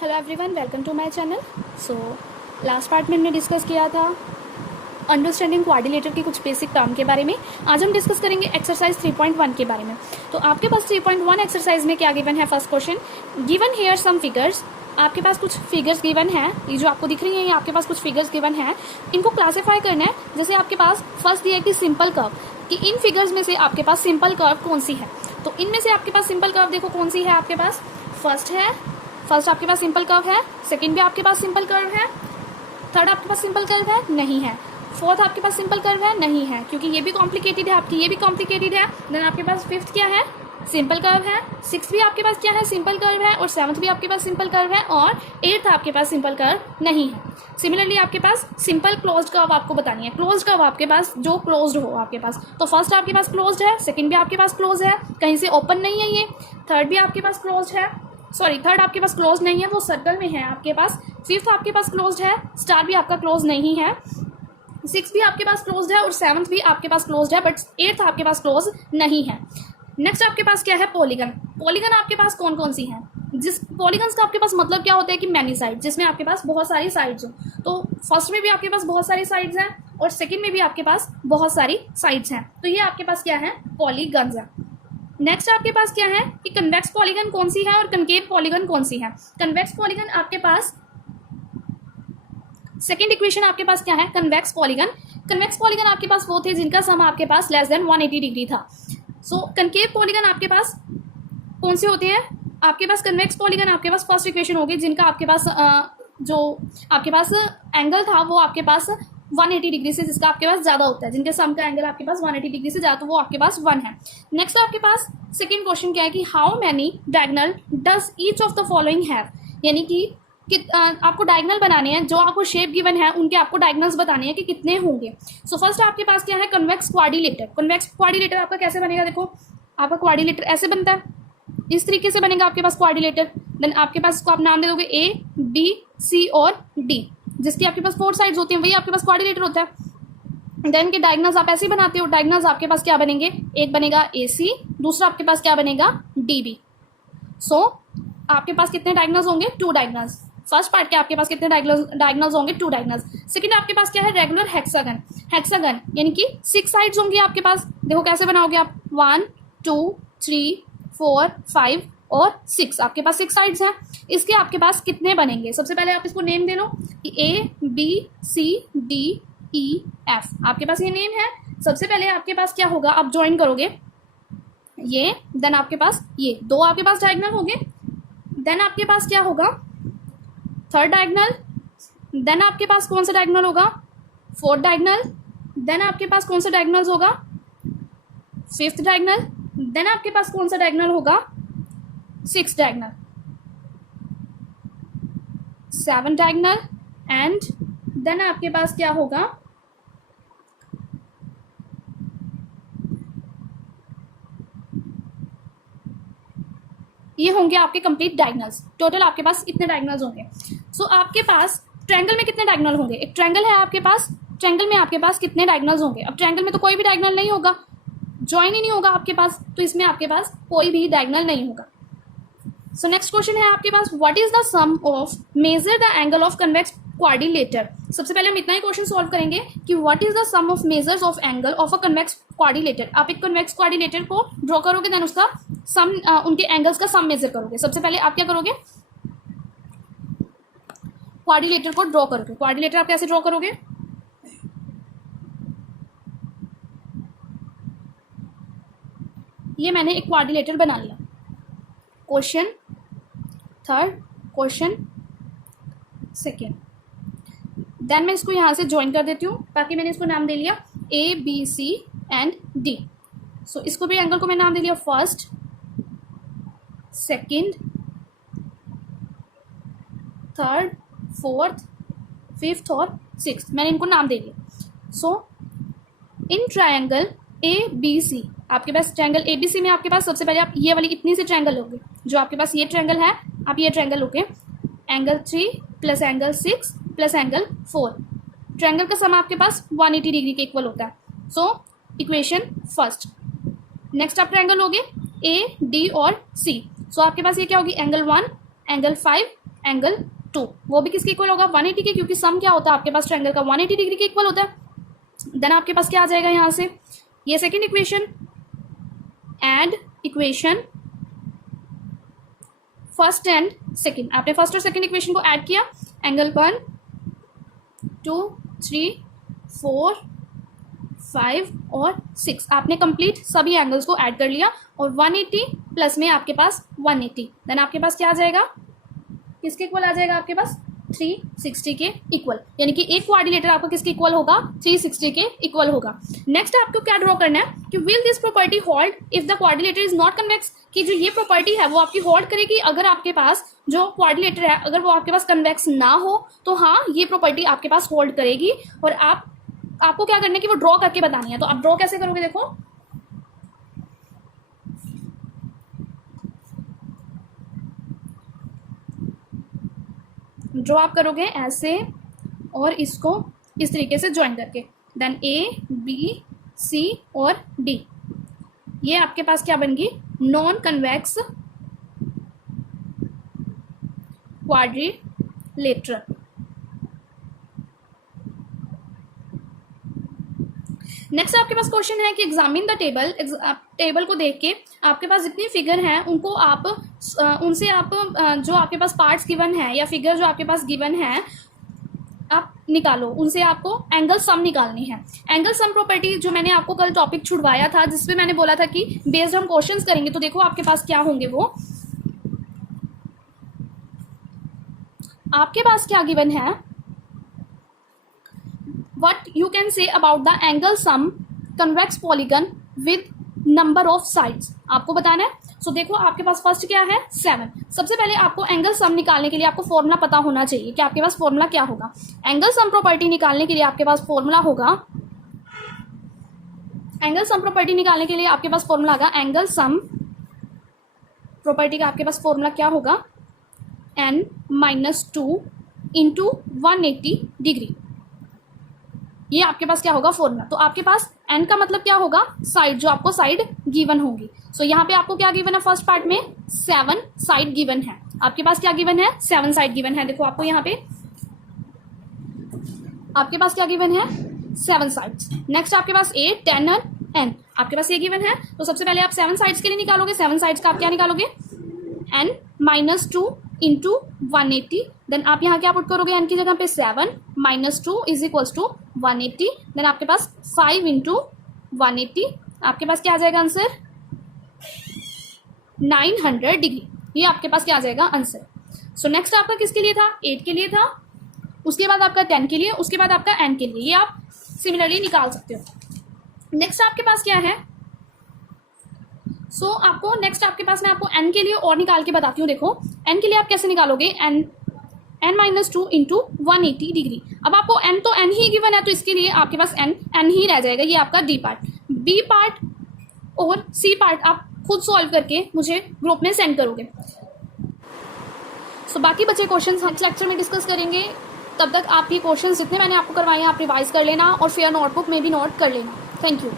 Hello everyone, welcome to my channel. So last part में हमने discuss किया था अंडरस्टैंडिंग क्वाड्रिलेटर के कुछ बेसिक टर्म के बारे में। आज हम डिस्कस करेंगे एक्सरसाइज 3.1 के बारे में। तो आपके पास 3.1 एक्सरसाइज में क्या गिवन है? First question, given here some figures. आपके पास कुछ फिगर्स गिवन है, ये जो आपको दिख रही है, ये आपके पास कुछ फिगर्स गिवन है। इनको क्लासीफाई करना है। जैसे आपके पास फर्स्ट दिया है कि सिंपल कर्व, कि इन फिगर्स में से आपके पास सिंपल कर्व कौन सी है। तो इनमें से आपके पास सिंपल कर्व देखो कौन सी है आपके पास। फर्स्ट आपके पास सिंपल कर्व है, सेकंड भी आपके पास सिंपल कर्व है, थर्ड आपके पास सिंपल कर्व है, नहीं है, फोर्थ आपके पास सिंपल कर्व है, नहीं है, क्योंकि ये भी कॉम्प्लिकेटेड है आपकी, ये भी कॉम्प्लिकेटेड है। देन आपके पास फिफ्थ क्या है? सिंपल कर्व है। सिक्स भी आपके पास क्या है? सिंपल कर्व है। और सेवंथ भी आपके पास सिंपल कर्व है। और एट्थ आपके पास सिंपल कर्व नहीं है। सिमिलरली आपके पास सिंपल क्लोज्ड कर्व आपको बतानी है। क्लोज्ड कर्व आपके पास जो क्लोज्ड हो आपके पास, तो फर्स्ट आपके पास क्लोज्ड है, सेकंड भी आपके पास क्लोज है, कहीं से ओपन नहीं है ये, थर्ड भी आपके पास क्लोज्ड है, थर्ड आपके पास क्लोज नहीं है, वो सर्कल में है आपके पास। फिफ्थ आपके पास क्लोज्ड है, स्टार भी आपका क्लोज नहीं है, सिक्स भी आपके पास क्लोज्ड है और सेवंथ भी आपके पास क्लोज्ड है, बट एट्थ आपके पास क्लोज नहीं है। नेक्स्ट आपके पास क्या है? पॉलीगन। पॉलीगन आपके पास कौन कौन सी है? जिस पॉलीगन्स का आपके पास मतलब क्या होता है कि मैनी साइड, जिसमें आपके पास बहुत सारी साइड्स हो। तो फर्स्ट में भी आपके पास बहुत सारी साइड्स हैं और सेकंड में भी आपके पास बहुत सारी साइड्स हैं। तो ये आपके पास क्या है? पॉलीगन्स है। नेक्स्ट आपके पास क्या है कि कन्वेक्स पॉलीगन कौन सी है और कनकेव पॉलीगन कौन सी है। कन्वेक्स पॉलीगन आपके पास, सेकंड इक्वेशन आपके पास क्या है? Convex polygon. कन्वेक्स पॉलीगन आपके पास वो थे जिनका सम आपके पास लेस देन 180 डिग्री था। सो कनकेव पॉलीगन आपके पास कौन से होते हैं? आपके पास कन्वेक्स पॉलीगन आपके पास फर्स्ट इक्वेशन होगी जिनका आपके पास जो आपके पास एंगल था वो आपके पास 180 डिग्री से, जिसका आपके पास ज्यादा होता है, जिनके सम का एंगल आपके पास 180 डिग्री से ज्यादा, तो वो आपके पास 1 है। नेक्स्ट आपके पास सेकंड क्वेश्चन क्या है कि how many diagonal does each of the following have, यानी कि आपको डायगोनल बनाने हैं, जो आपको शेप गिवन है उनके आपको डायगोनल्स बताने हैं कि कितने होंगे। सो फर्स्ट आपके पास क्या है? Convex quadrilateral. कन्वेक्स क्वाड्रिलेटर आपका कैसे बनेगा? देखो आपका क्वाड्रिलेटर ऐसे बनता है, इस तरीके से बनेगा आपके पास क्वाड्रिलेटर। देन आपके पास इसको आप नाम दे दोगे ए, बी, सी और डी, जिसकी आपके पास 4 साइड्स होती हैं, वही आपके पास क्वाड्रिलेटर होता है। देन के डायगोनल्स आप ऐसे ही बनाते हो। डायगोनल्स आपके पास क्या बनेंगे? एक बनेगा ए सी, दूसरा आपके पास क्या बनेगा? D B. सो आपके पास कितने डायगोनल्स होंगे? 2 डायगोनल्स। फर्स्ट पार्ट के आपके पास कितने डायगोनल्स होंगे? 2 डायगोनल्स। सेकंड आपके पास क्या है? Regular hexagon. हेक्सागन यानी कि 6 साइड्स होंगी आपके पास। देखो कैसे बनाओगे आप? 1 2 3 4 5 और 6, आपके पास 6 साइड्स हैं। इसके आपके पास कितने बनेंगे? सबसे पहले आप इसको नेम दे लो कि A B C D E F, आपके पास ये नेम है। सबसे पहले आपके पास क्या होगा? आप ज्वाइन करोगे ये, देन आपके पास ये 2 आपके पास डायगोनल होंगे। देन आपके पास क्या होगा? Third diagonal. देन आपके पास कौन सा डायगोनल होगा? Fourth diagonal. देन आपके पास कौन सा डायगोनल होगा? Fifth diagonal. देन आपके पास कौन सा डायगोनल होगा? 6th diagonal, 7th diagonal. And then आपके पास क्या होगा? ये होंगे आपके कंप्लीट डायगोनल्स। टोटल आपके पास इतने डायगोनल्स होंगे। सो आपके पास ट्रायंगल में कितने डायगोनल होंगे? एक ट्रायंगल है आपके पास, ट्रायंगल में आपके पास कितने डायगोनल्स होंगे? अब ट्रायंगल में तो कोई भी डायगोनल नहीं होगा, ज्वाइन ही नहीं होगा आपके पास, तो इसमें आपके पास कोई भी डायगोनल नहीं होगा। सो नेक्स्ट क्वेश्चन है आपके पास, what is the sum of measure the angle of convex quadrilateral. सबसे पहले हम इतना ही क्वेश्चन सॉल्व करेंगे कि what is the sum of measures of angle of a convex quadrilateral. आप एक कन्वेक्स क्वाड्रिलेटर को ड्रॉ करोगे, देन उसका सम, उनके एंगल्स का सम मेजर करोगे। सबसे पहले आप क्या करोगे? क्वाड्रिलेटर को ड्रॉ करोगे। क्वाड्रिलेटर आप कैसे ड्रॉ करोगे? ये मैंने एक क्वाड्रिलेटर बना लिया। Question third, question second, then मैं इसको यहां से ज्वाइन कर देती हूँ। बाकी मैंने इसको नाम दे लिया A B C and D. So इसको भी एंगल को मैं नाम दे लिया first, second, third, fourth, fifth और सिक्स्थ, मैंने इनको नाम दे दिया। सो इन ट्रायंगल ए बी सी, आपके पास ट्रायंगल ए बी सी में आपके पास सबसे पहले आप ये वाली इतनी सी ट्रायंगल लोगे, जो आपके पास ये ट्रायंगल है, आप ये ट्रायंगल लोगे। Angle 3 plus angle 6 plus angle 4, triangle का सम आपके पास 180 डिग्री के इक्वल होता है। So equation first. नेक्स्ट आप ट्रायंगल लोगे ए डी और सी। सो आपके पास ये क्या होगी? एंगल 1, एंगल 5 एंगल 2, वो भी किसके इक्वल होगा 180 के, क्योंकि सम क्या होता है आपके पास ट्रायंगल का 180 डिग्री के इक्वल होता है। देन आपके पास क्या आ जाएगा यहाँ से, ये second equation, add equation first and second, आपने फर्स्ट और सेकेंड इक्वेशन को ऐड किया, एंगल 1 2 3 4 5 और 6, आपने कंप्लीट सभी एंगल्स को ऐड कर लिया और 180 प्लस में आपके पास 180, देन आपके पास क्या आ जाएगा, किसके इक्वल आ जाएगा आपके पास 360 के इक्वल, यानी कि एक कोऑर्डिनेटर आपका किसके इक्वल होगा 360 के इक्वल होगा। नेक्स्ट आपको क्या ड्रॉ करना है कि will this property hold if the coordinator is not convex, कि जो ये प्रॉपर्टी है वो आपकी होल्ड करेगी अगर आपके पास जो कोऑर्डिनेटर है अगर वो आपके पास कन्वेक्स ना हो, तो हाँ ये प्रॉपर्टी आपके पास होल्ड करेगी। और आपको क्या करना है कि वो ड्रॉ करके बतानी है, तो आप ड्रॉ कैसे करोगे, देखो ड्रॉ आप करोगे ऐसे और इसको इस तरीके से ज्वाइन करके, देन ए बी सी और डी, ये आपके पास क्या बन गई नॉन कन्वेक्स क्वाड्रिलेटरल। नेक्स्ट आपके पास क्वेश्चन है कि एग्जामिन द टेबल, टेबल को देख के आपके पास जितनी फिगर हैं उनको आप उनसे आप जो आपके पास पार्ट्स गिवन है या फिगर जो आपके पास गिवन है आप निकालो, उनसे आपको एंगल सम निकालनी है। एंगल सम प्रॉपर्टी जो मैंने आपको कल टॉपिक छुड़वाया था जिसपे मैंने बोला था कि बेस्ड हम क्वेश्चंस करेंगे, तो देखो आपके पास क्या होंगे, वो आपके पास क्या गिवन है, what you can say about the angle sum convex polygon with number of sides, आपको बताना है। सो देखो आपके पास फर्स्ट क्या है 7, सबसे पहले आपको एंगल सम निकालने के लिए आपको फॉर्मूला पता होना चाहिए कि आपके पास फॉर्मूला क्या होगा। एंगल सम प्रॉपर्टी निकालने के लिए आपके पास फॉर्मूला होगा, एंगल सम प्रॉपर्टी निकालने के लिए आपके पास फॉर्मूला होगा, एंगल सम प्रॉपर्टी का आपके पास फॉर्मूला क्या होगा n-2 इंटू 180 डिग्री, ये आपके पास क्या होगा फॉर्मूला। तो आपके पास n का मतलब क्या होगा साइड, जो आपको साइड गिवन होगी। सो यहाँ पे आपको क्या गिवन है फर्स्ट पार्ट में 7 साइड गिवन है, आपके पास क्या गिवन है 7 साइड गिवन है। देखो आपको यहाँ पे आपके पास क्या गिवन है 7 साइड्स। नेक्स्ट आपके पास 8 10 और n, आपके पास ये गिवन है। तो सबसे पहले आप 7 साइड्स के लिए निकालोगे, 7 साइड्स का आप क्या निकालोगे n-2 इंटू 180, देन आप यहाँ क्या पुट करोगे n की जगह पे 7 - 2 इज इक्वल्स टू 180, देन आपके पास 5 इंटू 180, आपके पास क्या आ जाएगा आंसर 900 डिग्री, ये आपके पास क्या आ जाएगा आंसर। सो नेक्स्ट आपका किसके लिए था 8 के लिए था, उसके बाद आपका 10 के लिए, उसके बाद आपका n के लिए, ये आप सिमिलरली निकाल सकते हो। नेक्स्ट आपके पास क्या है, आपको नेक्स्ट आपके पास मैं आपको n के लिए और निकाल के बताती हूँ। देखो n के लिए आप कैसे निकालोगे n-2 इंटू 180 डिग्री। अब आपको n तो n ही गिवन है, तो इसके लिए आपके पास n ही रह जाएगा, ये आपका d पार्ट, b पार्ट और c पार्ट आप खुद सॉल्व करके मुझे ग्रुप में सेंड करोगे। बाकी बचे क्वेश्चंस नेक्स्ट लेक्चर में डिस्कस करेंगे, तब तक आप ये क्वेश्चंस जितने मैंने आपको करवाए हैं आप रिवाइज कर लेना और फेयर नोटबुक में भी नोट कर लेना। Thank you.